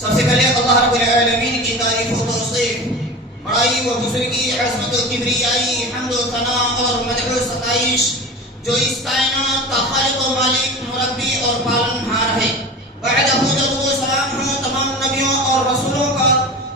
سب سے پہلے اللہ رب العالمین کی تعریف و توصیف، بڑائی و بزرگی، عظمت و کبریائی، حمد و ثنا اور مدح و ستائش جو اس کائنات کا خالق و مالک، مربی اور پالنہار ہے۔ بعدہ درود و سلام ہو تمام نبیوں اور رسولوں کا،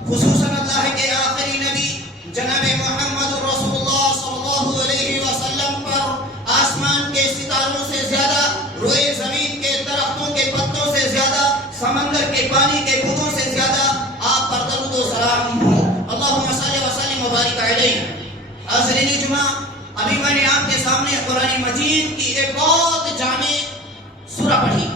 خصوصاً اللہ کے آخری نبی جناب محمد رسول اللہ صلی اللہ علیہ وسلم پر، آسمان کے ستاروں سے زیادہ، روئے زمین کے درختوں کے پتوں سے زیادہ، سمندر کے پانی کے بوندوں سے زیادہ آپ پر درود و سلام ہو۔ اللہم صلی وسلم وبارک علیہ۔ حاضرین جمعہ، ابھی میں نے آپ کے سامنے قرآن مجید کی ایک بہت جامع سورہ پڑھی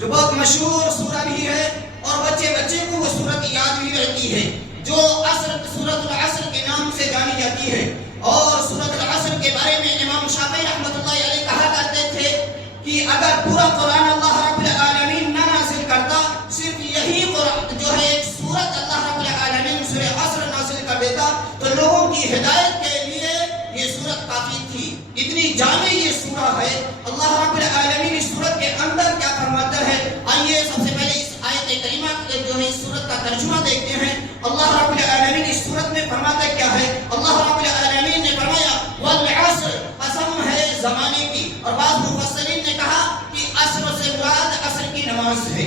جو بہت مشہور سورہ بھی ہے اور بچے بچے کو وہ سورت یاد بھی رہتی ہے، جو سورۃ العصر کے نام سے جانی جاتی ہے۔ اور سورۃ العصر کے بارے میں امام شافعی رحمۃ اللہ علیہ کہا کرتے تھے کہ اگر پورا قرآن اللہ رب العالمین نہ نازل کرتا، صرف یہی قرآن جو ہے ایک سورت اللہ رب العالمین سورہ عصر نازل کر دیتا تو لوگوں کی ہدایت کے لیے یہ سورت کافی تھی۔ اتنی جامع یہ سورہ ہے۔ اللہ رب العالمین اس سورت کے اندر کیا فرماتا ہے، آئیے سب سے پہلے اس آیت کریمہ جو ہے اس سورت کا ترجمہ دیکھتے ہیں۔ اللہ رب العالمین اس سورت میں فرماتا کیا ہے؟ اللہ رب العالمین نے فرمایا والعصر، قسم ہے زمانے کی، اور بعض مفسرین نے کہا کہ عصر سے مراد عصر کی نماز ہے،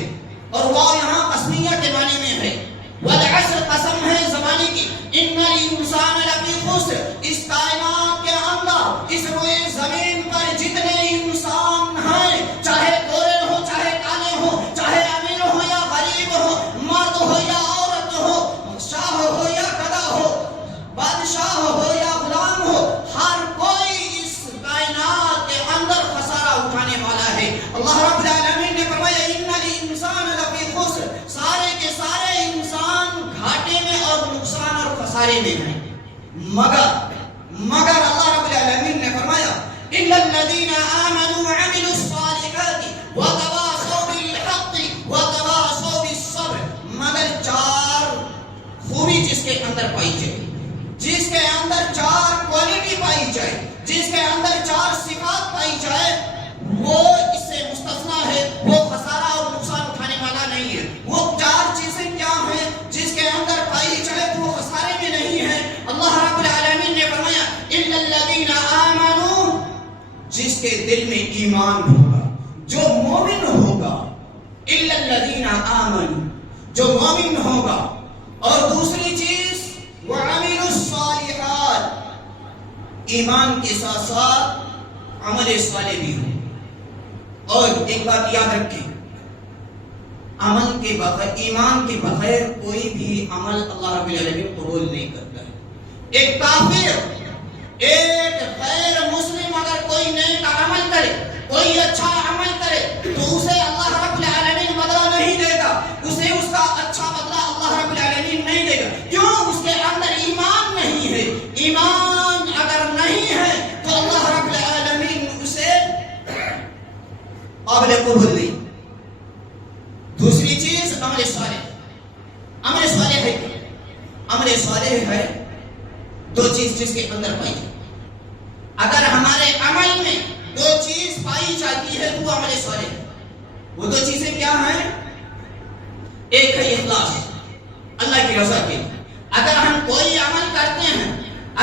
اور وہ یہاں قسمیہ کے معنی میں ہے۔ والعصر، قسم ہے زمانے کی، ان الانسان لفی خسر، اس کائنات کے اندر، اس روئے زمین پر جتنے انسان ہیں، چاہے گورے ہو چاہے کالے ہو، چاہے امیر ہو یا غریب ہو، مرد ہو یا عورت ہو، شاہ ہو یا گدھا ہو، بادشاہ ہو یا غلام ہو، ہر کوئی اس کائنات کے اندر خسارہ اٹھانے والا ہے۔ اللہ رب العالمین نے فرمایا ان الانسان لفی خسر، سارے کے سارے انسان گھاٹے میں اور نقصان اور خسارے میں ہیں، مگر اللہ رب العالمین نے فرمایا الا الذین آمنوا وعملوا الصالحات وتواصوا بالحق وتواصوا بالصبر، مگر چار خوبی جس کے اندر پائی جائے، جس کے اندر چار کوالٹی پائی جائے، جس کے اندر چار صفات پائی جائے، وہ اس سے مستثنا ہے، وہ خسارہ اور نقصان اٹھانے والا نہیں ہے۔ وہ چار چیزیں کیا ہیں جس کے اندر پائی جائے تو وہ خسارے میں نہیں ہے؟ اللہ رب العالمین نے فرمایا الا الذین آمنوا، جس کے دل میں ایمان ہوگا، جو مومن ہوگا، الا الذین آمنوا، جو مومن ہوگا، اور دوسری چیز وعملوا الصالحات، ایمان کے ساتھ ساتھ عمل صالح بھی ہو۔ اور ایک بات یاد رکھیں، عمل کے بغیر، ایمان کے بغیر کوئی بھی عمل اللہ رب العالمین قبول نہیں کرتا ہے۔ ایک کافر، ایک غیر مسلم اگر کوئی نیک عمل کرے، کوئی اچھا عمل کرے تو اسے اللہ رب العالمین بدلہ نہیں دے گا، اسے اس کا اچھا بدلہ اللہ رب العالمین نہیں دے گا۔ کیوں؟ اس کے اندر ایمان نہیں ہے۔ ایمان اگر نہیں ہے تو اللہ رب العالمین اسے قابل قبول نہیں۔ دوسری چیز عمل صالح۔ عمل صالح ہے کیا؟ عمل صالح ہے دو چیز جس کے اندر پائی جائے۔ اگر ہمارے عمل میں دو چیز پائی جاتی ہے تو وہ عمل صالح ہے۔ وہ دو چیزیں کیا ہیں؟ ایک ہے اخلاص، اللہ کی رضا کے لیے۔ اگر ہم کوئی عمل کرتے ہیں،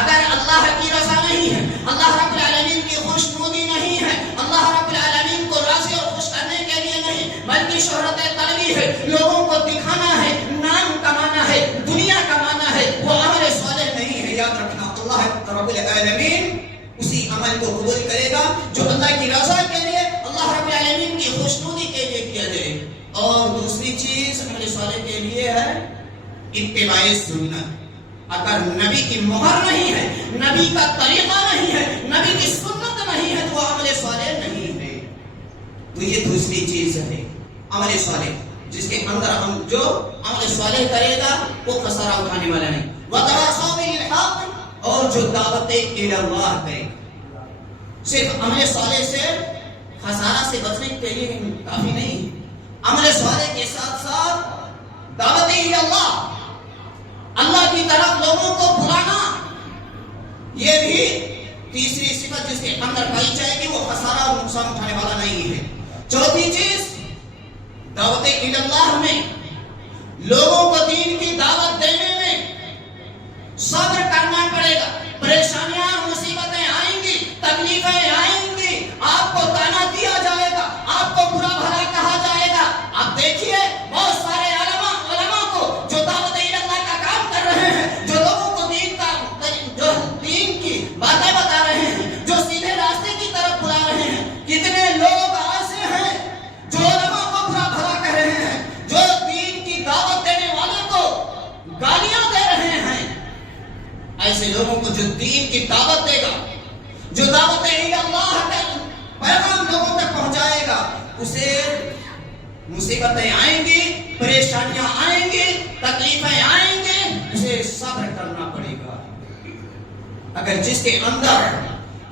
اگر اللہ کی رضا نہیں ہے، اللہ رب العالمین کی خوشنودی نہیں ہے، اللہ رب العالمین کو راضی اور خوش کرنے کے لیے نہیں بلکہ شہرت طلبی ہے، لوگوں کو دکھانا ہے، نام کمانا ہے، دنیا کمانا ہے، وہ عمل صالح نہیں ہے۔ یاد رکھنا، اللہ رب العالمین اسی عمل کو قبول کرے گا جو اللہ کی رضا کے لیے، اللہ رب العالمین کی خوشنودی کے لیے کیا جائے۔ اور دوسری چیز عمل صالح کے لیے ہے اتباع سنت۔ اگر نبی کی مہر نہیں ہے، نبی کا طریقہ نہیں ہے، نبی کی سنت نہیں ہے تو وہ عمل صالح نہیں ہے۔ تو یہ دوسری چیز ہے عمل صالح، جس کے اندر ہم جو عمل صالح کرے گا وہ خسارہ اٹھانے والا نہیں۔ وتواصوا بالحق، اور جو دعوت الی اللہ کرے گا۔ صرف عمل صالح سے خسارہ سے بچنے کے لیے کافی نہیں ہے، عمل صالح کے ساتھ ساتھ دعوت الی اللہ، اللہ کی طرف لوگوں کو بلانا، یہ بھی تیسری صفت جس کے اندر پائی جائے گی، وہ خسارہ اور نقصان اٹھانے والا نہیں ہے۔ چوتھی چیز دعوت الی اللہ میں لوگوں کو دین کی دعوت دینے میں صبر کرنا پڑے گا. پریشانیاں اور مصیبتیں آئیں گی, تکلیفیں آئیں گی, آپ کو تانا دیا جائے گا, آپ کو برا بھلا کہا جائے گا. آپ دیکھیے بہت سارے علماء کو جو دعوت اللہ کا کام کر رہے ہیں, جو لوگوں کو دین کی باتیں بتا رہے ہیں, جو سیدھے راستے کی طرف بلا رہے ہیں, کتنے لوگ ایسے ہیں جو علماء کو برا بھلا کہہ رہے ہیں, جو دین کی دعوت دینے والوں کو گالیاں دے رہے ہیں. ایسے لوگوں کو جو دین کی دعوت دے گا, جو دعوت اللہ کا پیغام لوگوں تک پہنچائے گا, اسے مصیبتیں آئیں گی, پریشانیاں آئیں گی, تکلیفیں آئیں گی, اسے صبر کرنا پڑے گا. اگر جس کے اندر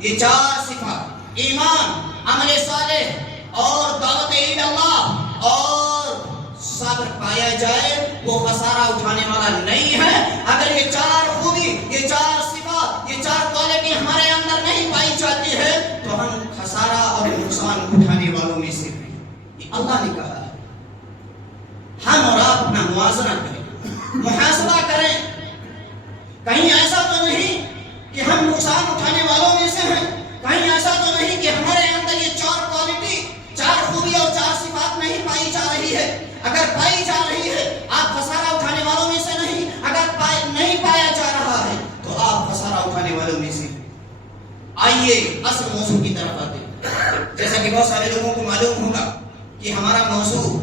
یہ 4 صفات ایمان, عمل صالح اور دعوت اللہ اور صبر پایا جائے, وہ خسارہ اٹھانے والا نہیں ہے. اگر یہ 4 خوبی, یہ 4 صفات, یہ 4 کوالٹی ہمارے اندر نہیں پائی جاتی ہے تو ہم خسارہ اور نقصان اٹھانے والوں میں سے ہیں. یہ اللہ نے کہا ہے. ہم اور آپ اپنا موازنہ کریں, محاسبہ کریں. کہیں ایسا تو نہیں کہ ہم نقصان اٹھانے والوں میں سے ہیں, کہیں ایسا تو نہیں کہ ہمارے اندر یہ 4 کوالٹی, 4 خوبی اور 4 صفات نہیں پائی جا رہی ہے. اگر پائی جا رہی ہے آپ خسارہ اٹھانے والوں میں سے نہیں, اگر نہیں پایا جا رہا ہے تو آپ خسارہ اٹھانے والوں میں سے. آئیے اصل موضوع کی طرف آتے ہیں. جیسا کہ بہت سارے لوگوں کو معلوم ہوگا کہ ہمارا موضوع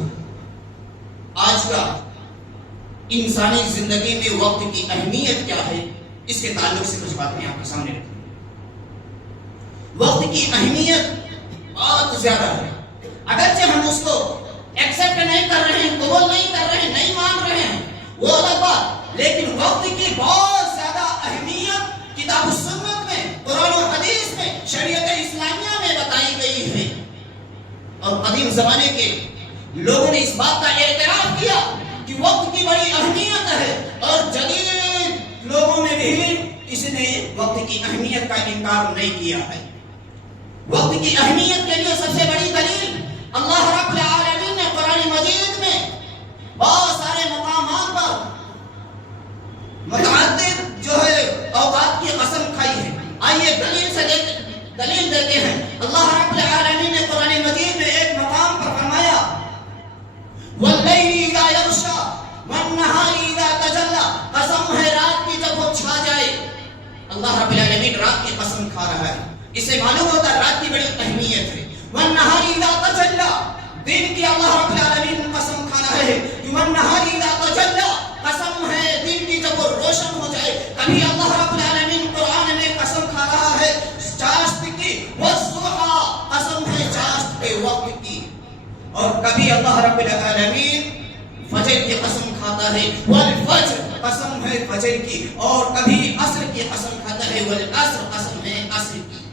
آج کا انسانی زندگی میں وقت کی اہمیت کیا ہے, اس کے تعلق سے کچھ باتیں آپ کے سامنے رکھیں. وقت کی اہمیت بہت زیادہ ہے. اگرچہ ہم اس کو ایکسپٹ نہیں کر رہے ہیں, قبول نہیں کر رہے ہیں, نہیں مان رہے ہیں, وہ الگ بات, لیکن وقت کی بہت زیادہ اہمیت کتاب و سنت میں, قرآن و حدیث میں, شریعت اسلامیہ میں بتائی گئی ہے. اور قدیم زمانے کے لوگوں نے اس بات کا اعتراف کیا کہ وقت کی بڑی اہمیت ہے, اور جدید لوگوں میں بھی کسی نے وقت کی اہمیت کا انکار نہیں کیا ہے. وقت کی اہمیت کے لیے سب سے بڑی دلیل اللہ رب العالمین نے قرآن مجید میں بہت سارے مقامات پر متعدد جو ہے اوقات کی قسم کھائی ہے. آئیے دلیل دیتے ہیں. اللہ رب العالمین نے قرآن مجید میں ایک مقام پر فرمایا واللیل اذا یغشی والنہار اذا تجلی, قسم ہے رات کی جب وہ چھا جائے. اللہ رب العالمین رات کی قسم کھا رہا ہے. اس سے معلوم ہوتا ہے رات کی بڑی اہمیت ہے. والنہار اذا تجلی, دن کی اللہ رب العالمین قسم کھا رہا ہے. والنہار اذا تجلی, قسم ہے دن کی جب وہ روشن ہو جائے. کبھی اللہ رب العالمین قرآن میں قسم کھا رہا ہے چاشت کی, والضحیٰ, قسم ہے چاشت کے وقت کی. اور کبھی اللہ رب العالمین فجر کی قسم کھاتا ہے, والفجر, قسم ہے فجر کی. اور کبھی عصر کی قسم کھاتا ہے, والعصر, قسم ہے عصر کی,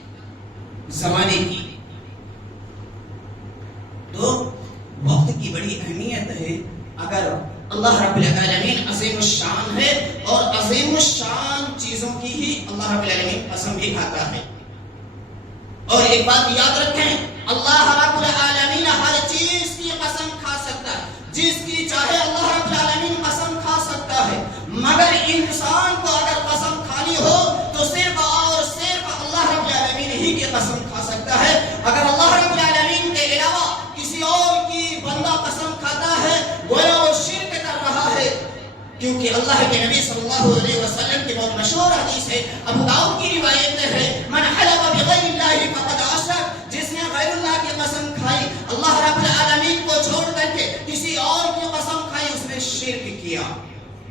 زمانے کی. تو وقت کی بڑی اہمیت ہے. اگر اللہ رب العالمین عظیم الشان ہے, اور عظیم الشان چیزوں کی ہی اللہ رب العالمین قسم بھی کھاتا ہے. اور ایک بات یاد رکھیں, اللہ رب العالمین ہر چیز کی قسم کھا سکتا ہے, جس کی چاہے اللہ رب العالمین قسم کھا سکتا ہے. مگر انسان کو اگر قسم کھانی ہو تو صرف اور صرف اللہ رب العالمین ہی کی قسم کھا سکتا ہے. اگر اللہ رب العالمین کے علاوہ کسی اور کی بندہ قسم کھاتا ہے, گویا وہ شرک کر رہا ہے. کیونکہ اللہ کے نبی صلی اللہ علیہ وسلم کی بہت مشہور حدیث ہے, ابو داؤد کی روایت ہے, من حلف بغیر اللہ فقد اشرک, جس نے غیر اللہ کی قسم کھائی, اللہ رب العالمین کو چھوڑ کر کے کسی اور کی قسم کھائی, اس نے شرک کیا.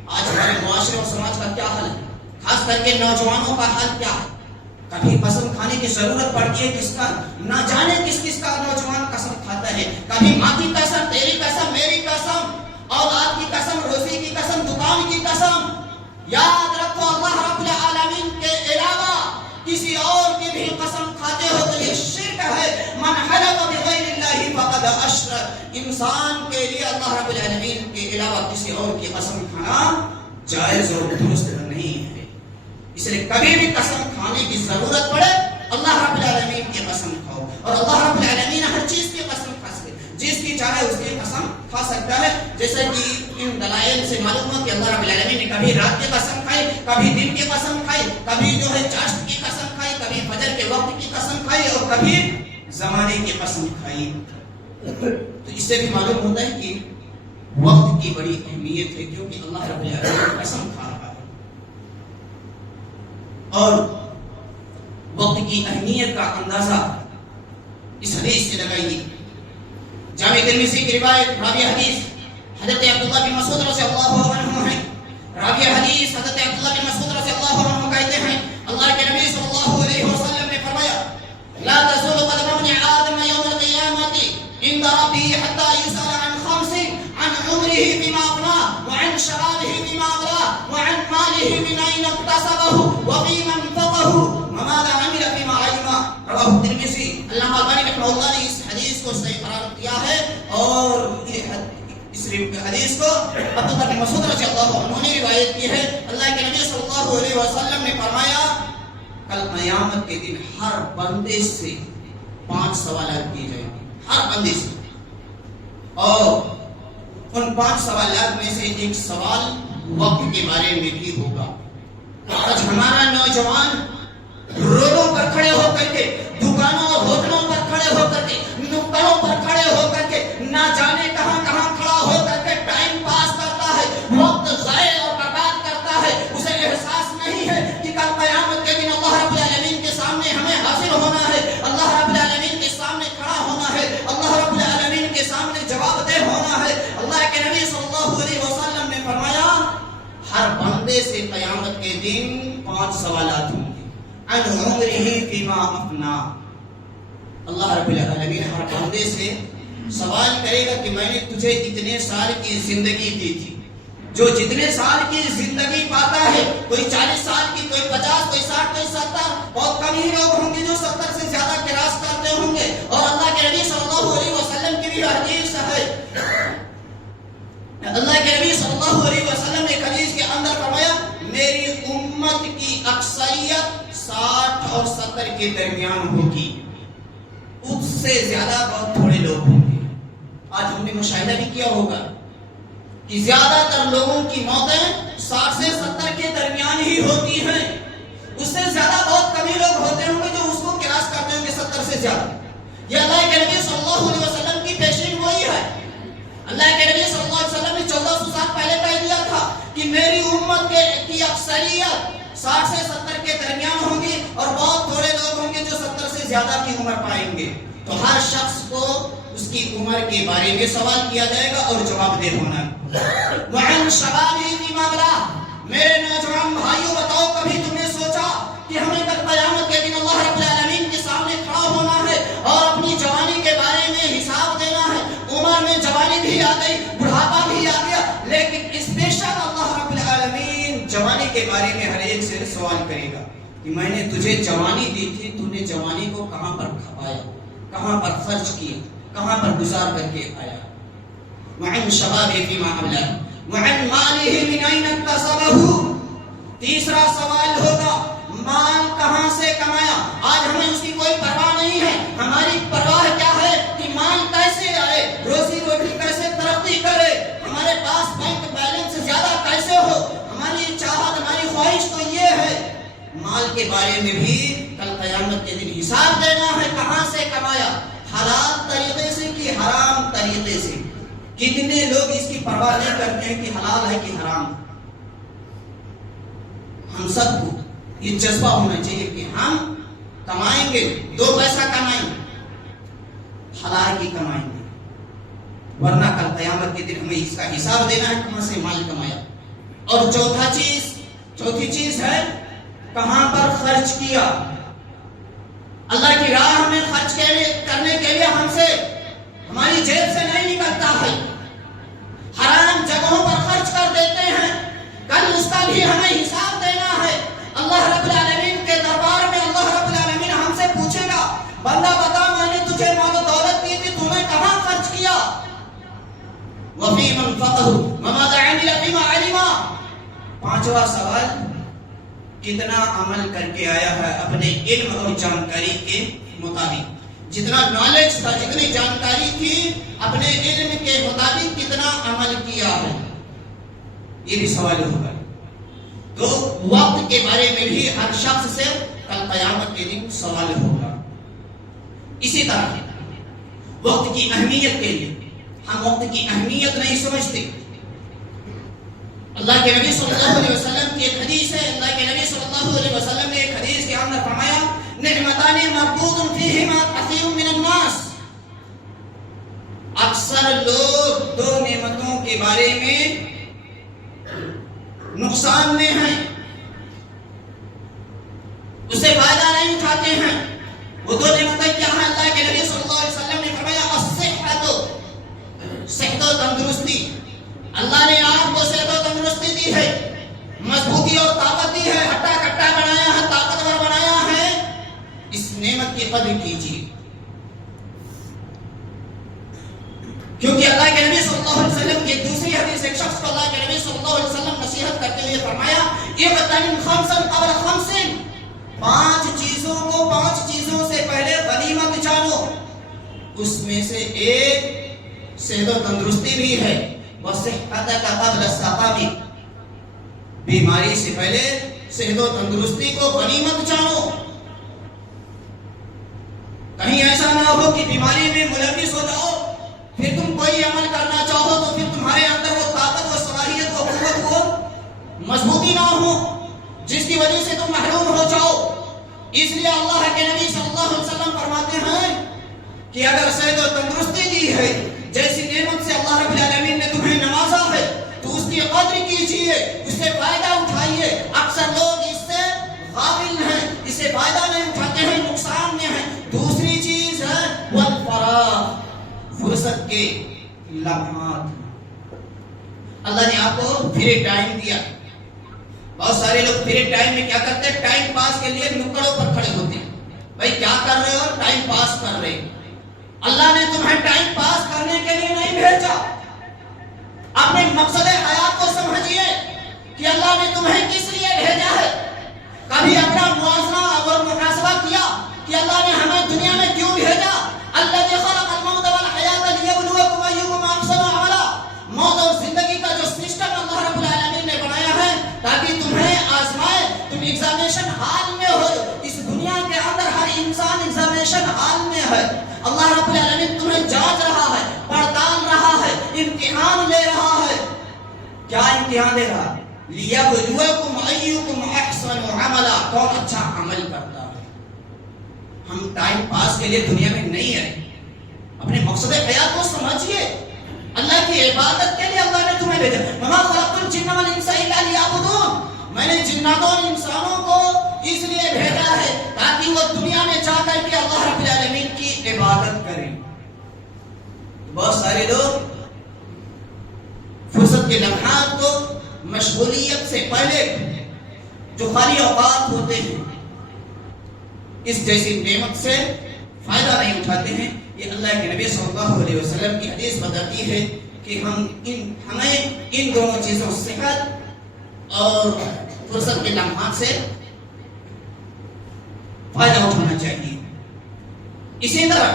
آج ہمارے معاشرے اور سماج کا کیا حال ہے, خاص کر کے نوجوانوں کا حال کیا ہے؟ کبھی قسم کھانے کی ضرورت پڑتی ہے کس کا, نہ جانے کس کس کا نوجوان قسم کھاتا ہے. کبھی ماں کی قسم, تیری قسم, میری قسم, اولاد کی قسم, روزی کی قسم, دکان کی قسم. یاد رکھو اللہ رب العالمین کے علاوہ کسی اور کی بھی قسم کھاتے ہو تو یہ شرک ہے. من حلف بغیر اللہ فقد اشرک, انسان کے لیے اللہ رب العالمین کے علاوہ کسی اور کی قسم کھانا جائز اور درست نہیں ہے. اس لیے کبھی بھی قسم کھانے کی ضرورت پڑے اللہ رب العالمین کی قسم کھاؤ. اور اللہ رب العالمین ہر چیز کی قسم کھا سکتے, جس کی چاہے اس کی قسم کھا سکتا ہے. جیسے کہ ان دلائل سے معلوم ہوا کہ اللہ رب العالمین نے کبھی رات کی قسم کھائی، کبھی دن کی قسم کھائی، کبھی جو ہے چاشت کی قسم کھائی، کبھی فجر کے وقت کی قسم کھائی اور کبھی زمانے کی قسم کھائی. تو اس سے بھی معلوم ہوتا ہے کہ وقت کی بڑی اہمیت ہے، کیونکہ اللہ رب العالمین قسم کھا رہا ہے. اور وقت کی اہمیت کا اندازہ اس حدیث سے لگائیے. جامع ترمذی کی روایت راوی حدیث حضرت عبداللہ بن مسعود رضی اللہ عنہ ہے. راوی حدیث حضرت عبداللہ بن مسعود رضی اللہ عنہ کہتے ہیں اللہ کے نبی صلی اللہ علیہ وسلم نے فرمایا لا تزول قدم ابن آدم یوم القیامت عند ربه حتى يسأل عن خمس عن عمره فيما أفناه وعن شبابه فيما أبلاه وعن ماله من أين اكتسبه وفيما انفقه وماذا عمل فيما علم. رواه الترمذی. علامہ البانی رحمہ اللہ نے اس حدیث کو صحیح قرار دیا ہے اور اس حدیث کو عبداللہ بن مسعود رضی اللہ عنہ نے روایت کی ہے. اللہ کے نبی صلی اللہ علیہ وسلم نے فرمایا کل قیامت کے دن ہر بندے سے 5 سوالات کیے جائیں گے، ہر بندے سے. اور ان 5 سوالات میں سے ایک سوال وقت کے بارے میں بھی ہوگا. آج ہمارا نوجوان روڈوں پر کھڑے ہو کر کے، دکانوں اور ہوٹلوں پر کھڑے ہو کر کے، نکڑوں پر کھڑے ہو کر کے، نہ جانے کہاں کہاں کھڑا ہو کر کے ٹائم پاس کرتا ہے، وقت ضائع اور برباد کرتا ہے. اسے احساس نہیں ہے کہ کل قیامت کے دن اللہ رب العالمین کے سامنے ہمیں حاضر ہونا ہے، اللہ رب العالمین کے سامنے کھڑا ہونا ہے، اللہ رب العالمین کے سامنے جواب دہ ہونا ہے. اللہ کے نبی صلی اللہ علیہ وسلم نے فرمایا ہر بندے سے قیامت کے دن 5 سوالات ہوں گے. عن عمره فيما افناه. اللہ رب العالمین ہر بندے سے سوال کرے گا کہ میں نے تجھے اتنے سال کی زندگی دی تھی. جو جتنے سال کی زندگی پاتا ہے، کوئی 40 سال کی، کوئی 50، کوئی 60، کوئی 70، بہت کم ہی لوگ ہوں گے جو 70 سے زیادہ کراس کرتے ہوں گے. اور اللہ کے نبی صلی اللہ علیہ وسلم کی بھی حدیث ہے. اللہ کے نبی صلی اللہ علیہ وسلم نے حدیث کے اندر فرمایا میری امت کی اکثریت 60 اور 70 کے درمیان ہوگی، اس سے زیادہ بہت تھوڑے لوگ ہوں گے. آج ہم نے مشاہدہ بھی کیا ہوگا کہ زیادہ تر لوگوں کی موتیں 60 سے 70 کے درمیان ہی ہوتی ہیں. اس سے زیادہ بہت کم ہی لوگ ہوتے ہوں گے جو اس کو کراس کرتے ہوں گے 70 سے زیادہ. یہ اللہ کے نبی صلی اللہ علیہ وسلم کی پیشین وہی ہے. اللہ کے نبی صلی اللہ علیہ وسلم نے 1400 سال پہلے کہہ دیا تھا کہ میری امت کی اکثریت 60 سے 70 کے درمیان ہوں گی اور بہت تھوڑے لوگ ہوں گے جو 70 سے زیادہ کی عمر پائیں گے. تو ہر شخص کو اس کی عمر کے بارے میں سوال کیا جائے گا اور جواب دہ ہونا. وعن شبابی فیما ابلاه. میرے نوجوان بھائیوں بتاؤ کبھی تم نے سوچا کہ ہمیں کل قیامت کے دن اللہ رب العالمین کے سامنے کھڑا ہونا ہے اور اپنی جوانی کے بارے میں حساب دینا ہے. عمر میں جوانی بھی آ گئی، بڑھاپا بھی آ گیا، لیکن اسپیشل اللہ رب العالمین جوانی کے بارے میں ہر ایک سے سوال کرے گا کہ میں نے تجھے جوانی دی تھی، تو نے جوانی کو کہاں پر کھپایا، کہاں پر خرچ کیا، کہاں پر گزار کر کے آیا. وعن شبابه فيما أبلاه وعن ماله من أين اكتسبه. تیسرا سوال ہوگا مال کہاں سے کمایا. آج ہمیں اس کی کوئی پرواہ نہیں ہے. ہماری پرواہ کیا ہے کہ مال کیسے آئے، روزی روٹی کیسے ترقی کرے، ہمارے پاس بینک بیلنس زیادہ کیسے ہو. ہماری چاہت، ہماری خواہش تو یہ ہے. مال کے بارے میں بھی کل قیامت کے دن حساب دینا ہے. کہاں سے کمایا، حلال طریقے سے کہ حرام طریقے سے. کتنے لوگ اس کی پرواہ نہیں کرتے ہیں کہ حلال ہے کہ حرام. ہم سب کو یہ جذبہ ہونا چاہیے کہ ہم کمائیں گے، 2 پیسہ کمائیں گے، حلال کی کمائیں گے، ورنہ کل قیامت کے دن ہمیں اس کا حساب دینا ہے کہاں سے مال کمایا. اور چوتھی چیز ہے کہاں پر خرچ کیا. اللہ کی راہ میں خرچ کرنے کے لیے ہم سے ہماری جیب سے نہیں نکلتا ہے. حرام جگہوں پر خرچ کر دیتے ہیں، کل اس کا بھی ہمیں حساب دینا ہے. اللہ رب العالمین کے دربار میں اللہ رب العالمین ہم سے پوچھے گا بندہ بتا میں نے تجھے مال و دولت دی تھی، تو نے کہاں خرچ کیا. وفی من فقہ وماذا عمل فيما علم. 5واں سوال کتنا عمل کر کے آیا ہے اپنے علم اور جانکاری کے مطابق. جتنا نالج تھا، جتنی جانکاری تھی، اپنے علم کے مطابق کتنا عمل کیا ہے. یہ بھی سوال ہوگا. تو وقت کے بارے میں بھی ہر شخص سے کل قیامت کے دن سوال ہوگا. اسی طرح وقت کی اہمیت کے لیے ہم وقت کی اہمیت نہیں سمجھتے. اللہ کے نبی صلی اللہ علیہ وسلم کی ایک حدیث ہے. اللہ کے نبی صلی اللہ علیہ وسلم نے ایک حدیث کے اندر فرمایا نعمتان مغبوط فیہما کثیر من الناس. اکثر لوگ دو نعمتوں کے بارے میں نقصان میں ہیں, اس سے فائدہ نہیں اٹھاتے ہیں. وہ دو نعمتیں کیا ہیں؟ اللہ کے نبی صلی اللہ علیہ وسلم نے فرمایا الصحت, صحت و تندرستی. اللہ نے آپ کو صحت و تندرستی دی ہے, مضبوطی اور طاقت دی ہے, ہٹا کٹا بنایا ہے, طاقتور بنایا ہے. اس نعمت کی قدر کیجیے, کیونکہ اللہ کے نبی صلی اللہ علیہ وسلم کی دوسری حدیث ایک شخص کو اللہ کے نبی صلی اللہ علیہ وسلم نصیحت کرتے ہوئے فرمایا اغتنم خمسا قبل خمس, پانچ چیزوں سے پہلے غنیمت جانو. اس میں سے ایک صحت و تندرستی بھی ہے. وصحتک قبل السقم, بیماری سے پہلے صحت و تندرستی کو غنیمت جانو. کہیں ایسا نہ ہو کہ بیماری میں ملوث ہو جاؤ, پھر تم کوئی عمل کرنا چاہو تو پھر تمہارے اندر وہ طاقت و صلاحیت و قوت و مضبوطی نہ ہو, جس کی وجہ سے تم محروم ہو جاؤ. اس لیے اللہ کے نبی صلی اللہ علیہ وسلم فرماتے ہیں کہ اگر صحت و تندرستی دی ہے, جیسی نعمت سے اللہ رب العالمین نے تمہیں نوازا ہے, تو اس کی قدر کیجیے, اس سے فائدہ اٹھائیے. اکثر لوگ اس سے غافل ہیں, اس سے فائدہ نہیں اٹھاتے ہیں, نقصان میں ہیں. دوسری چیز ہے والفراغ, فرصت کے لمحات. اللہ نے آپ کو فری ٹائم دیا. بہت سارے لوگ فری ٹائم میں کیا کرتے ہیں؟ ٹائم پاس کے لیے نکڑوں پر کھڑے ہوتے ہیں. بھائی کیا کر رہے ہو؟ ٹائم پاس کر رہے. اللہ نے تمہیں ٹائم پاس کرنے کے لیے نہیں بھیجا. اپنے مقصد حیات کو سمجھیے کہ اللہ نے تمہیں کس لیے بھیجا ہے. کبھی اپنا موازنہ اور محاسبہ کیا کہ اللہ نے ہمیں دنیا میں کیوں بھیجا؟ الذی خلق الموت والحیات لیبلوکم ایکم احسن عملا. موت اور زندگی کا جو سسٹم اللہ رب العالمین نے بنایا ہے تاکہ تمہیں آزمائے. تم ایگزامینیشن ہال میں ہو. اس دنیا کے اندر ہر انسان ایگزامینیشن ہال میں ہے. اللہ رب العالمین تمہیں جانچ رہا ہے, پڑتال رہا ہے, امتحان لے رہا ہے. کیا امتحان دے رہا ہے؟ لیبلوکم ایکم احسن عملا, کون اچھا عمل کرتا ہے. ہم ٹائم پاس کے لیے دنیا میں نہیں آئے. اپنے مقصد حیات کو سمجھیے. اللہ کی عبادت کے لیے اللہ نے تمہیں بھیجا. وما خلقت الجن والانس الا لیعبدون. میں نے جنات اور انسانوں کو اس لیے بھیجا ہے تاکہ وہ دنیا میں جا کر کے اللہ رب العالمین کی عبادت کریں. بہت سارے لوگ فرصت کے لمحات کو مشغولیت سے پہلے جو خالی اوقات ہوتے ہیں اس جیسی نعمت سے فائدہ نہیں اٹھاتے ہیں. یہ اللہ کے نبی صلی اللہ علیہ وسلم کی حدیث بتاتی ہے کہ ہمیں ان دونوں چیزوں صحت اور فرصت کے لمحات سے فائدہ اٹھانا چاہیے. اسی طرح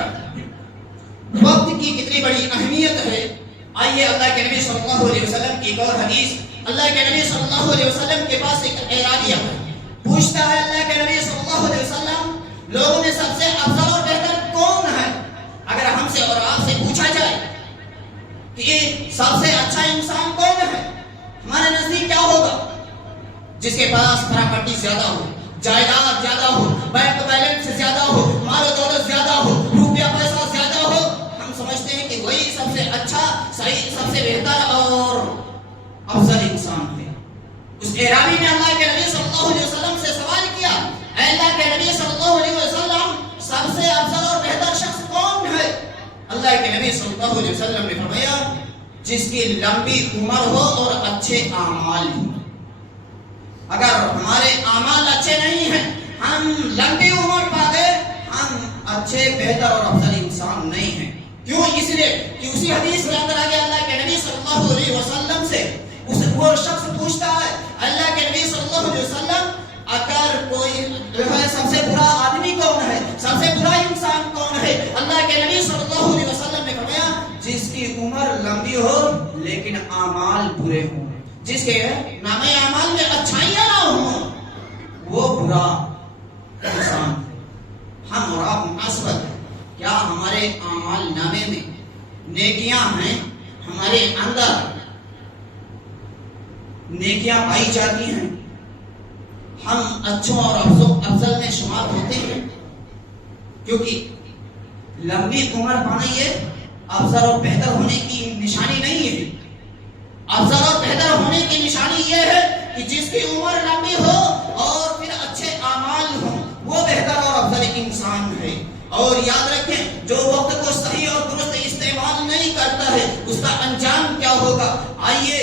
وقت کی کتنی بڑی اہمیت ہے. آئیے اللہ کے نبی صلی اللہ علیہ وسلم کی ایک اور حدیث. اللہ کے نبی صلی اللہ علیہ وسلم کے پاس ایک اعرابی پوچھتا ہے اللہ کے نبی صلی اللہ علیہ وسلم لوگوں میں سب سے افضل اور بہتر کون ہے؟ اگر ہم سے اور آپ سے پوچھا جائے کہ یہ سب سے اچھا انسان کون ہے, ہمارے نزدیک کیا ہوگا؟ جس کے پاس پراپرٹی زیادہ ہو, جائیداد زیادہ ہو, بینک بیلنس زیادہ ہو, مال و دولت زیادہ ہو, روپیہ پیسہ زیادہ ہو. ہم سمجھتے ہیں کہ وہی سب سے اچھا, صحیح, سب سے بہتر اور افضل انسان ہے. اس اعرابی نے اللہ کے نبی صلی اللہ علیہ وسلم سے سوال کیا, اے اللہ کے نبی صلی اللہ علیہ وسلم سب سے افضل اور بہتر شخص کون ہے؟ اللہ کے نبی صلی اللہ علیہ وسلم نے فرمایا جس کی لمبی عمر ہو اور اچھے اعمال ہوں. اگر ہمارے اعمال اچھے نہیں ہیں, ہم لمبی عمر پا گئے, ہم اچھے, بہتر اور افضل انسان نہیں ہیں. کیوں؟ اس لیے کہ اسی حدیث میں اندر آگے اللہ کے نبی صلی اللہ علیہ وسلم سے وہ شخص پوچھتا ہے اللہ کے نبی صلی اللہ علیہ وسلم اگر کوئی سب سے برا آدمی کون ہے, سب سے برا انسان کون ہے؟ اللہ کے نبی صلی اللہ علیہ وسلم نے فرمایا جس کی عمر لمبی ہو لیکن اعمال برے ہوں, جس کے نامے اعمال میں اچھائیاں نہ ہوں وہ برا انسان ہے۔ ہم اور آپ محاسبت، کیا ہمارے اعمال نامے میں نیکیاں ہیں؟ ہمارے اندر نیکیاں پائی جاتی ہیں؟ ہم اچھوں اور افضل میں شمار ہوتے ہیں؟ کیونکہ لمبی عمر پانا یہ افضل اور بہتر ہونے کی نشانی نہیں ہے۔ افضل اور بہتر ہونے کی نشانی یہ ہے کہ جس کی عمر لمبی ہو اور پھر اچھے اعمال ہوں، وہ بہتر اور افضل انسان ہے۔ اور یاد رکھیں، جو وقت کو صحیح اور درست استعمال نہیں کرتا ہے اس کا انجام کیا ہوگا؟ آئیے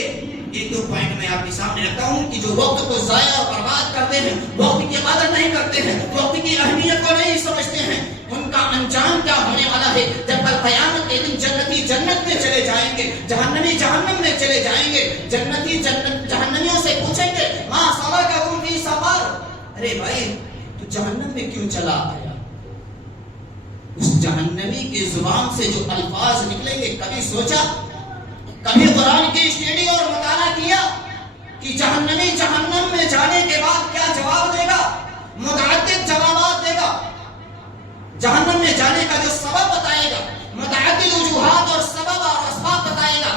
ایک دو پوائنٹ میں آپ کے سامنے رکھتا ہوں کہ جو وقت کو ضائع اور برباد کرتے ہیں، وقت کی قدر نہیں کرتے ہیں، وقت کی اہمیت کو نہیں سمجھتے ہیں، ان کا انجام کیا ہونے والا ہے؟ جب کل قیامت کے دن جنتی جنت میں چلے جائیں گے، جہنمی جہنم میں چلے جائیں گے، جنتی جہنمیوں سے پوچھیں گے ماں سلککم فی سقر، ارے بھائی تو جہنم میں کیوں چلا آیا؟ اس جہنمی کی زبان سے جو الفاظ نکلیں گے، کبھی سوچا، کبھی قرآن کی اسٹڈی اور مطالعہ کیا کہ جہنمی جہنم میں جانے کے بعد کیا جواب دے گا؟ متعدد جوابات دے گا۔ جہنم میں جانے کا جو سبب بتائے گا، متعدد وجوہات اور سبب اور اسباب بتائے گا۔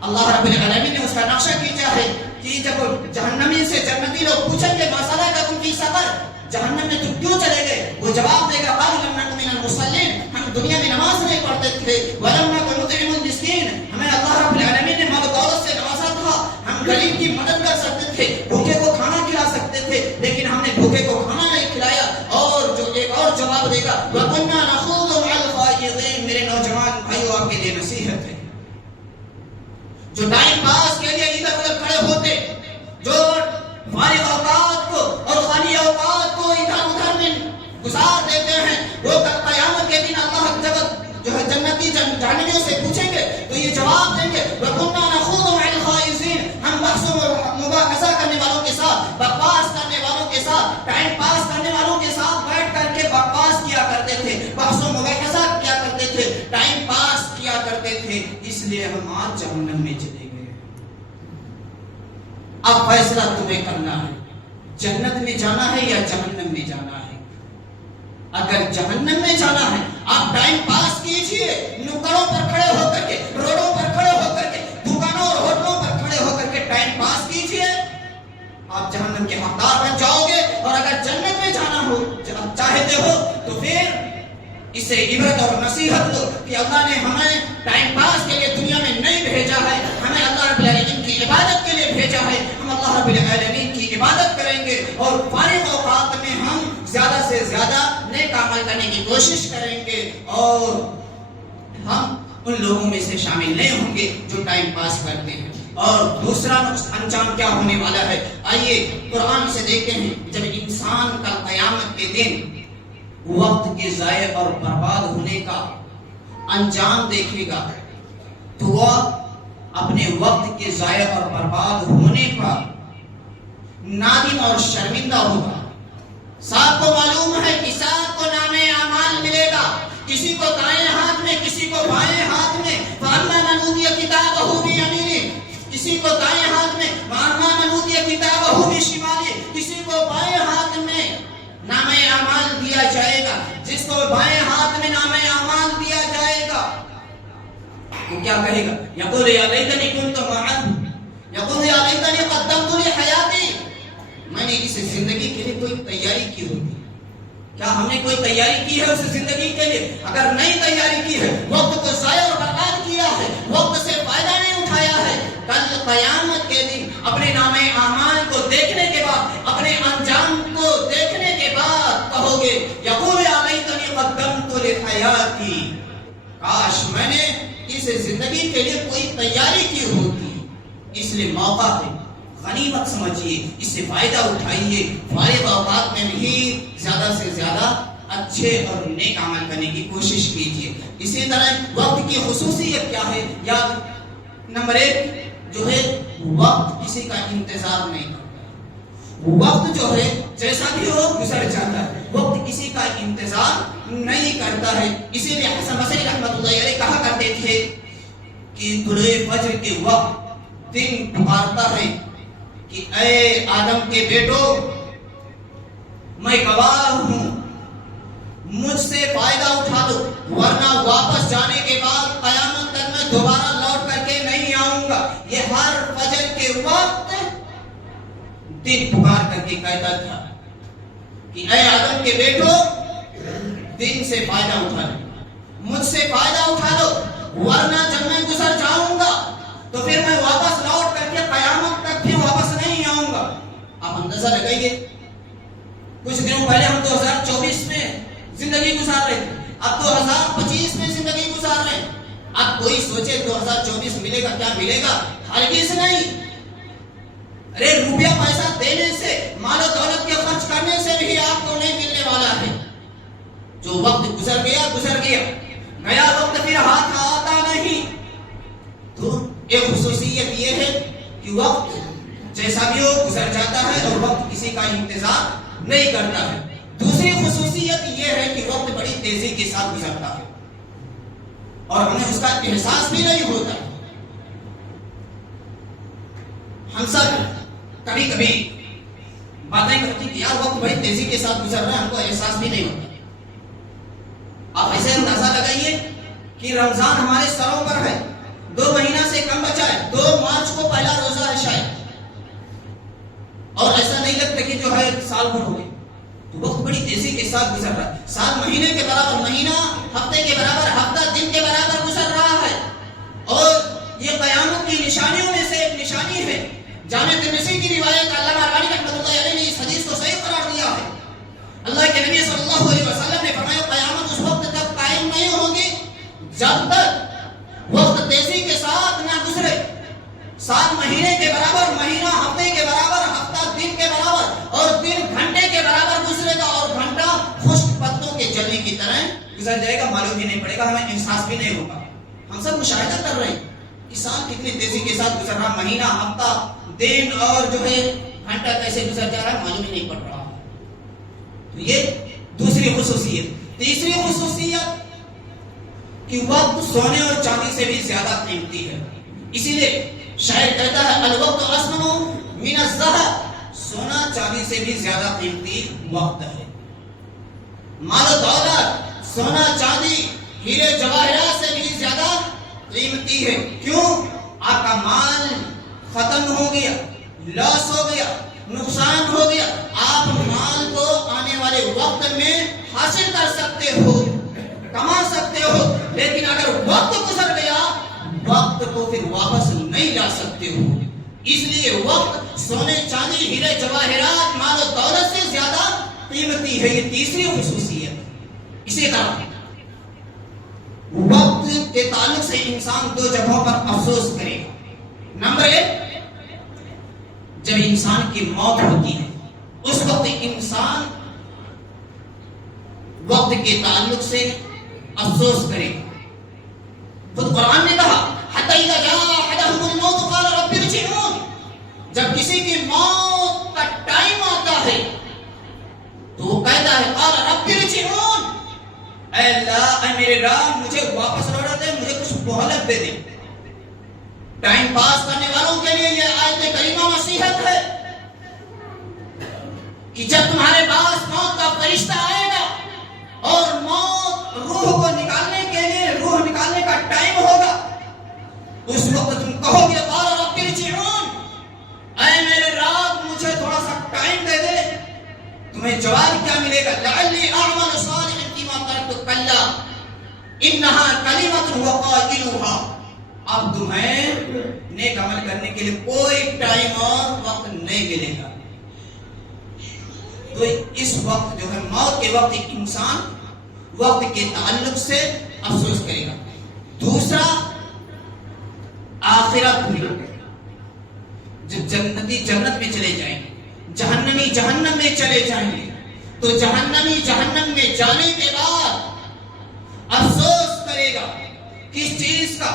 اللہ رب العالمین نے اس کا نقشہ کھینچا ہے کہ جب جہنمی سے جنتی لوگ پوچھیں گے ما سلککم فی سقر، جہنم میں تم کیوں چلے گئے؟ وہ جواب دے گا قالوا لم نک من المصلین، ہم دنیا میں نماز نہیں پڑھتے تھے، ولم نک نطعم المسکین، ہمیں اللہ رب العالمین نے مال و دولت سے نوازا تھا، ہم غریب کی مدد کر سکتے تھے، بھوکے کو کھانا کھلا سکتے تھے، لیکن ہم نے بھوکے کو کھانا نہیں کھلایا۔ اور جو ایک اور جواب دے گا وَكُنَّا نَخُوضُ مَعَ الْخَائِضِينَ، میرے نوجوان بھائیو آپ کے لیے نصیحت ہے، جو ٹائم پاس کے لیے ادھر ادھر کھڑے ہوتے، جو فارغ اوقات کو اور خالی اوقات کو ادھر ادھر میں گزار دیتے ہیں، وہ قیامت کے دن اللہ جب جو ہے جنتی جہنمیوں سے پوچھیں گے تو یہ جواب دیں گے وَكُنَّا نَخُوضُ مَعَ الْخَائِضِينَ، ہم بحث و مباحثہ کرنے والوں کے ساتھ، بکواس کرنے والوں کے ساتھ، ٹائم پاس کرنے والوں کے ساتھ بیٹھ کر کے بکواس کیا کرتے تھے، بحث و مباحثہ کیا کرتے تھے، ٹائم پاس کیا کرتے تھے، اس لیے ہم آج جہنم میں چلے گئے۔ اب فیصلہ تمہیں کرنا ہے، جنت میں جانا ہے یا جہنم میں جانا ہے۔ اگر جہنم میں جانا ہے آپ ٹائم پاس کیجئے، نکڑوں پر کھڑے ہو کر کے، روڈوں پر کھڑے ہو کر کے، دکانوں اور ہوٹلوں پر کھڑے ہو کر کے ٹائم پاس کیجئے، آپ جہنم کے حقدار بن جاؤ گے۔ اور اگر جنت میں جانا ہو چاہتے ہو تو پھر اسے عبرت اور نصیحت دو کہ اللہ نے ہمیں ٹائم پاس کے لیے دنیا میں نہیں بھیجا ہے، ہمیں اللہ رب العالمین کی عبادت کے لیے بھیجا ہے، ہم اللہ رب العالمین کی عبادت کریں گے اور فارغ اوقات میں ہم زیادہ سے زیادہ نیک عمل کرنے کی کوشش کریں گے، اور ہم ان لوگوں میں سے شامل نہیں ہوں گے جو ٹائم پاس کرتے ہیں۔ اور دوسرا انجام کیا ہونے والا ہے؟ آئیے قرآن سے دیکھتے ہیں، جب انسان کا قیامت کے دن وقت کے ضائع اور برباد ہونے کا انجام دیکھے گا تو وہ اپنے وقت کے ضائع اور برباد ہونے پر نادم اور شرمندہ ہوگا۔ سب کو معلوم ہے کہ سب کو نامِ اعمال ملے گا، کسی کو دائیں ہاتھ میں، کسی کو بائیں ہاتھ میں، فَأَمَّا مَنْ أُوتِيَ كِتَابَهُ بِيَمِينِهِ، کسی کو دائیں ہاتھ میں، وَأَمَّا مَنْ أُوتِيَ كِتَابَهُ بِشِمَالِهِ، کسی کو بائیں ہاتھ میں نامِ اعمال دیا جائے گا۔ جس کو بائیں ہاتھ میں نامِ اعمال دیا جائے گا وہ کیا کہے گا؟ یقول یا لیتنی کنت معهم، یقول یا لیتنی قدمت لحیاتی، میں نے اس زندگی کے لیے کوئی تیاری کی ہوتی۔ کیا ہم نے کوئی تیاری کی ہے اس زندگی کے لیے؟ اگر نہیں تیاری کی ہے، وقت کو ضائع اور برباد کیا ہے، وقت سے فائدہ نہیں اٹھایا ہے، کل قیامت کے دن اپنے نامِ اعمال کو دیکھنے کے بعد، اپنے انجام کو دیکھنے کے بعد کہو گے یقول یا لیتنی قدمت لحیاتی، کاش میں نے اس زندگی کے لیے کوئی تیاری کی ہوتی۔ اس لیے موقع ہے، غنیمت سمجھیے، اس سے فائدہ اٹھائیے، فارغ اوقات میں بھی زیادہ سے زیادہ اچھے اور نیک عمل کرنے کی کوشش کیجیے۔ اسی طرح وقت کی خصوصیت کیا ہے؟ یا نمبر ایک جو ہے وقت کسی کا انتظار نہیں کرتا، وقت جو ہے جیسا بھی ہو گزر جاتا ہے، وقت کسی کا انتظار نہیں کرتا ہے۔ اسی لیے حسن بصری رحمۃ اللہ علیہ کہا کرتے تھے کہ طلوع فجر کے وقت دن پکارتا ہے کہ اے آدم کے بیٹو، میں گواہ ہوں، مجھ سے فائدہ اٹھا دو، ورنہ واپس جانے کے بعد قیامت تک میں دوبارہ لوٹ کر کے نہیں آؤں گا۔ یہ ہر فجر کے وقت دن پکار کر کے کہتا تھا کہ اے آدم کے بیٹو، دن سے فائدہ اٹھا دو، مجھ سے فائدہ اٹھا دو، ورنہ جب میں گزر جاؤں گا تو پھر میں واپس لوٹ کر کے قیامت تک پھر واپس نہیں آؤں گا۔ آپ اندازہ لگائیے، کچھ دنوں پہلے ہم 2024 میں زندگی گزار رہے تھے، اب 2025 میں زندگی گزار رہے ہیں۔ اب کوئی سوچے 2024 ملے گا، کیا ملے گا؟ ہرگز نہیں۔ ارے روپیہ پیسہ دینے سے، مال و دولت کے خرچ کرنے سے بھی آپ کو نہیں ملنے والا ہے۔ جو وقت گزر گیا گزر گیا، نیا وقت پھر ہاتھ آتا نہیں۔ تو ایک خصوصیت یہ ہے کہ وقت جیسا بھی ہو گزر جاتا ہے اور وقت کسی کا انتظار نہیں کرتا ہے۔ دوسری خصوصیت یہ ہے کہ وقت بڑی تیزی کے ساتھ گزرتا ہے اور ہمیں اس کا احساس بھی نہیں ہوتا۔ ہم سب کبھی کبھی باتیں کرتے ہیں کہ یار وقت بڑی تیزی کے ساتھ گزر رہا ہے، ہم کو احساس بھی نہیں ہوتا۔ آپ ایسے اندازہ لگائیے کہ رمضان ہمارے سروں پر ہے، 2 مہینہ سے کم بچا ہے، 2 مارچ کو پہلا روزہ ہے شاید، اور ایسا نہیں لگتا کہ جو ہے سال بھر ہو گئے۔ تو وقت بڑی تیزی کے ساتھ گزر رہا ہے، سال مہینے کے برابر مہینہ، ہفتے کے برابر ہفتہ، دن کے برابر گزر رہا ہے۔ اور یہ قیامت کی نشانیوں میں سے ایک نشانی ہے۔ جامع ترمذی کی روایت علامہ البانی رحمۃ اللہ علیہ نے اس حدیث کو صحیح قرار دیا ہے۔ اللہ کے نبی صلی اللہ علیہ وسلم نے فرمایا قیامت اس وقت تک قائم نہیں ہوگی جب تک وقت تیزی کے ساتھ نہ گزرے۔ سال مہینے کے برابر مہینہ، ہفتے کے برابر ہفتہ، دن کے برابر اور دن گھنٹے کے برابر گزرے گا، اور گھنٹہ خشک پتوں کے جلنے کی طرح گزر جائے گا، معلوم ہی نہیں پڑے گا، ہمیں احساس بھی نہیں ہوگا۔ ہم سب مشاہدہ کر رہے ہیں کہ سال کتنی تیزی کے ساتھ گزر رہا، مہینہ، ہفتہ، دن اور جو ہے گھنٹہ کیسے گزر جا رہا ہے، معلوم ہی نہیں پڑ رہا۔ تو یہ دوسری خصوصیت۔ تیسری خصوصیت کہ وقت سونے اور چاندی سے بھی زیادہ قیمتی ہے۔ اسی لیے شاعر کہتا ہے الوقت اثمن من الذهب، سونا چاندی سے بھی زیادہ قیمتی وقت ہے۔ مال و دولت، سونا چاندی، ہیرے جواہرات سے بھی زیادہ قیمتی ہے۔ کیوں؟ آپ کا مال ختم ہو گیا، لاس ہو گیا، نقصان ہو گیا، آپ مال کو آنے والے وقت میں حاصل کر سکتے ہو، کما سکتے ہو، لیکن اگر وقت گزر گیا، وقت کو پھر واپس نہیں لا سکتے ہو۔ اس لیے وقت سونے چاندی، ہیرے جواہرات، مال و دولت سے زیادہ قیمتی ہے۔ یہ تیسری خصوصیت۔ اسی طرح وقت کے تعلق سے انسان 2 جگہوں پر افسوس کرے گا۔ نمبر 1، جب انسان کی موت ہوتی ہے اس وقت انسان وقت کے تعلق سے افسوس کرے گا۔ خود قرآن نے کہا حتی اذا جاء احدهم الموت قال رب ارجعون، جب کسی کی موت کا ٹائم آتا ہے تو وہ کہتا ہے قال رب ارجعون، اے اللہ، اے میرے رب، مجھے واپس لوٹا دے، مجھے کچھ مہلت دے دے۔ ٹائم پاس کرنے والوں کے لیے یہ آیت کریمہ نصیحت ہے کہ جب تمہارے پاس موت کا فرشتہ آئے گا اور موت روح کو نکالنے کے لیے، روح نکالنے کا ٹائم ہوگا، اس وقت تم کہو گے قال رب ارجعون، اے میرے رب، مجھے تھوڑا سا ٹائم دے دے۔ تمہیں جواب کیا ملے گا؟ لعلی اعمل صالحا فیما ترکت کلا انها کلمۃ هو قائلها، اب تمہیں نیک عمل کرنے کے لیے کوئی ٹائم اور وقت نہیں ملے گا۔ تو اس وقت جو ہے موت کے وقت انسان وقت کے تعلق سے افسوس کرے گا۔ دوسرا، آخرت میں جب جنتی جنت میں چلے جائیں گے، جہنمی جہنم میں چلے جائیں گے، تو جہنمی جہنم میں جانے کے بعد افسوس کرے گا۔ کس چیز کا؟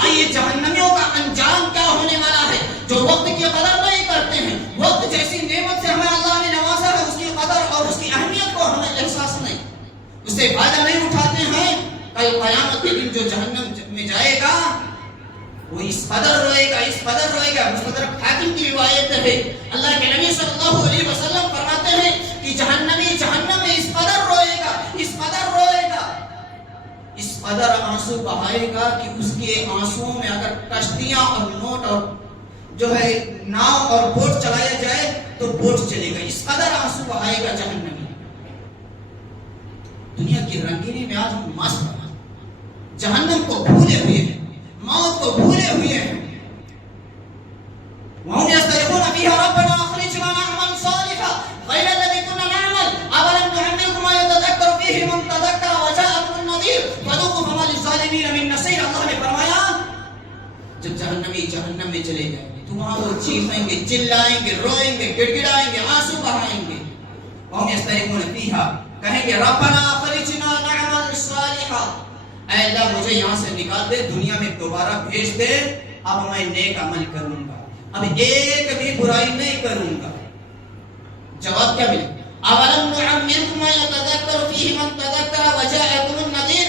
آئیے جہنمیوں کا انجام کیا ہونے والا ہے؟ جو وقت کی قدر نہیں کرتے ہیں، وقت جیسی نعمت سے ہمیں اللہ نے نوازا ہے، اس کی قدر اور اس کی اہمیت کو ہمیں احساس نہیں، اس سے فائدہ نہیں اٹھاتے ہیں۔ کل قیامت کے دن جو جہنم میں جائے گا وہ اس قدر روئے گا. مستدرک حاکم کی روایت ہے اللہ کے نبی صلی اللہ علیہ وسلم فرماتے ہیں کہ جہنمی جہنم میں اس قدر روئے گا, اس قدر آنسو بہائے گا کہ اس کے آنسوؤں میں اگر کشتیاں اور نوٹ اور جو ہے ناؤ اور بوٹ چلایا جائے تو بوٹ چلے گا. اس قدر آنسو بہائے گا جہنمی. دنیا کی رنگینی میں آج ہم مست ہیں, جہنم کو بھولے ہوئے ہیں, موت کو بھولے ہوئے ہیں. وهم يسترخون فيها ربنا اخرجنا نعمل صالحا غير الذي كنا نعمل اولم نعمركم ما يتذكر فيه من تذكر وجاءكم النذير فذوقوا فما للظالمين من نصير. اللہ نے فرمایا جب جہنمی جہنم میں چلے جائیں گے تو وہاں وہ چیخیں گے, چلائیں گے, روئیں گے, گڑگڑائیں گے, آنسو بہائیں گے. وهم يسترخون فيها, کہیں گے ربنا اخرجنا نعمل صالحا, اے اللہ مجھے یہاں سے نکال دے, دنیا میں دوبارہ بھیج دے, اب میں نیک عمل کروں گا, اب ایک بھی برائی نہیں کروں گا. جواب کیا ملا؟ اولم نعمرکم ما یتذکر فیہ من تذکر وجاءکم النذیر,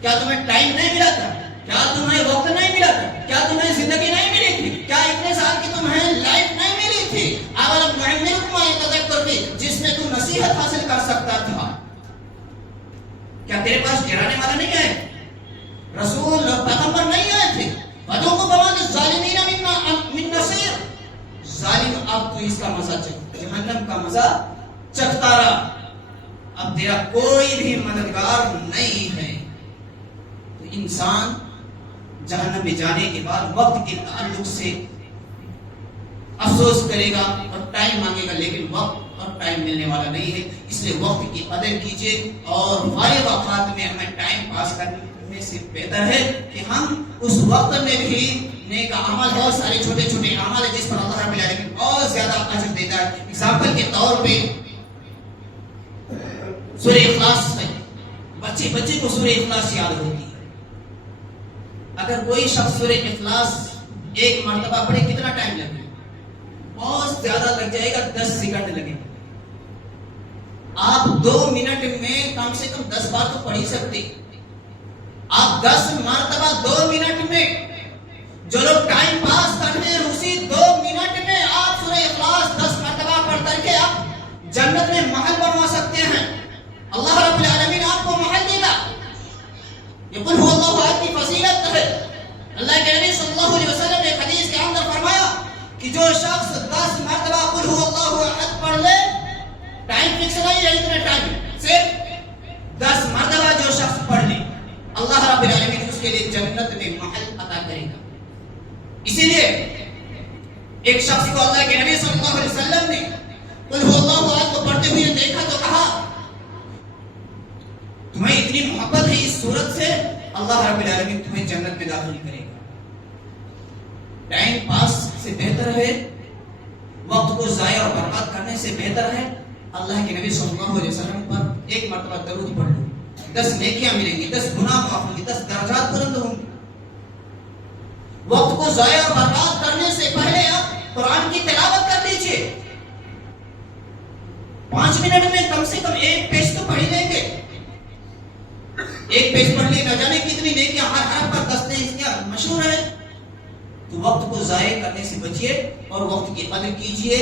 کیا تمہیں ٹائم نہیں ملا تھا, کیا تمہیں وقت نہیں ملا تھا, کیا تمہیں زندگی نہیں ملی تھی, کیا اتنے سال کی تمہیں لائف نہیں ملی تھی؟ اولم نعمرکم ما یتذکر فیہ, جس میں تم نصیحت حاصل کر سکتا تھا. کیا تیرے پاس ڈرانے والا نہیں آئے, رسول اور پیغمبر نہیں آئے تھے؟ وَذُوقُوا فَمَا لِلظَّالِمِينَ مِن نَصِيرٍ. ظالم اب تو اس کا مزہ چکھ, جہنم کا مزہ چکھتا رہا, اب تیرا کوئی بھی مددگار نہیں ہے. تو انسان جہنم میں جانے کے بعد وقت کے تعلق سے افسوس کرے گا اور ٹائم مانگے گا, لیکن وقت اور ٹائم ملنے والا نہیں ہے. اس لیے وقت کی قدر کیجیے اور فارغ اوقات میں ہمیں ٹائم پاس کرنے سے بہتر ہے کہ ہم اس وقت میں بھی نیک عمل, بہت سارے چھوٹے چھوٹے عمل جس پر اللہ رب العالمین اور زیادہ اجر دیتا ہے. اگزامپل کے طور پہ سورہ اخلاص ہے, بچے کو سورہ اخلاص یاد ہوتی ہے. اگر کوئی شخص سورہ اخلاص ایک مرتبہ پڑھے کتنا ٹائم لگے گا؟ بہت زیادہ لگ جائے گا, 10 سیکنڈ لگے گا. آپ 2 منٹ میں کم سے کم 10 بار تو پڑھ ہی سکتے. آپ 10 مرتبہ 2 منٹ میں, جو لوگ ٹائم پاس کرنے اسی 2 منٹ میں آپ سورہ اخلاص 10 مرتبہ پڑھ کر کے آپ جنت میں محل بنوا سکتے ہیں. اللہ رب العالمین آپ کو محل دے گا. یہ قل هو اللہ احد کی فضیلت ہے. اللہ کے نبی صلی اللہ علیہ وسلم نے حدیث کے اندر فرمایا کہ جو شخص 10 مرتبہ قل هو اللہ احد پڑھ لے, ٹائم فکس نہیں ہے اتنے ٹائم, صرف 10 مرتبہ جو شخص پڑھ لے اللہ رب العالمین اس کے لیے جنت میں محل عطا کرے گا. اسی لیے ایک شخص کو اللہ کے نبی صلی اللہ علیہ وسلم نے قل هو اللہ احد کو پڑھتے ہوئے دیکھا تو کہا تمہیں اتنی محبت ہے اس صورت سے, اللہ رب العالمین تمہیں جنت میں داخل کرے گا. ٹائم پاس سے بہتر ہے, وقت کو ضائع اور برباد کرنے سے بہتر ہے اللہ کے نبی صلی اللہ علیہ وسلم پر ایک مرتبہ درود پڑھ لو, 10 نیکیاں ملیں گی, 10 گناہ معاف ہوں گے, 10 درجات بلند ہوں گے. وقت کو ضائع اور برباد کرنے سے پہلے آپ قرآن کی تلاوت کر لیجئے. 5 منٹ میں کم سے کم 1 پیج تو پڑھ لیں گے. 1 پیج پڑھ لی, نہ جانے کتنی نیکیاں ہر حرف پر 10 نے اس کا مشہور ہے. تو وقت کو ضائع کرنے سے بچیے اور وقت کی قدر کیجئے,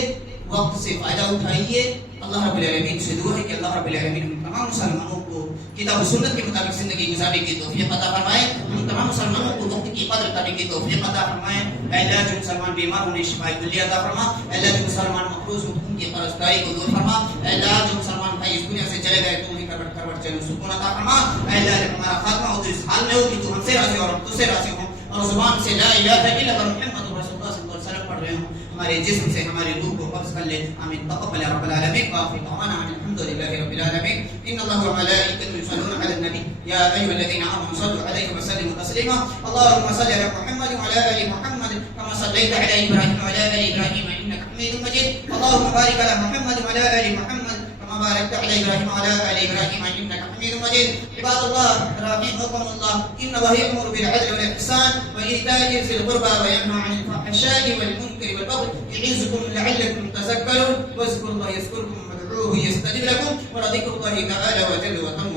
وقت سے فائدہ اٹھائیے. اللہ رب العالمین سے دعا ہے کہ اللہ رب العالمین ہم تمام مسلمانوں کو کتاب و سنت کے مطابق زندگی گزارنے کی توفیق عطا فرمائے. ہم تمام مسلمانوں کو وقت کی قدر کرنے کی توفیق عطا فرمائے. اے اللہ جو مسلمان بیمار انہیں شفا کلیہ عطا فرما. اے اللہ جو مسلمان محروم ہیں ان کی قرضداری کو دور فرما. اے اللہ جو مسلمان بھائی اس دنیا سے چلے گئے تو انہیں کروٹ چین و سکون عطا فرما. اے اللہ جب ہمارا خاتمہ ہو تو اس حال میں ہو کہ تو ہم سے راضی اور تو سے راضی ہوں اور زبان سے لا الہ الا اللہ محمد رسول اللہ صلی اللہ علیہ وسلم پڑھ رہے ہوں. ہمارے جسم سے ہماری روح کو قبض کر لے. آمین. تقبل رب العالمین. وآخر دعوانا الحمد لله رب العالمين. ان الله وملائكته يصلون على النبي يا ايها الذين امنوا صلوا عليه وسلموا تسليما. اللهم صل على محمد وعلى ال محمد كما صليت على ابراهيم وعلى ال ابراهيم انك حميد مجيد. اللهم بارك على محمد وعلى ال محمد كما باركت على ابراهيم وعلى ال ابراهيم انك حميد مجيد. عباد الله رحمكم الله ان الله يأمر بالعدل والاحسان وايتاء ذي القربى وينهى عن الفحشاء والمنكر والبغي يعظكم لعلكم تذكرون. واذكروا الله يذكركم وادعوه يستجب لكم ولذكر الله تعالى وجل وتم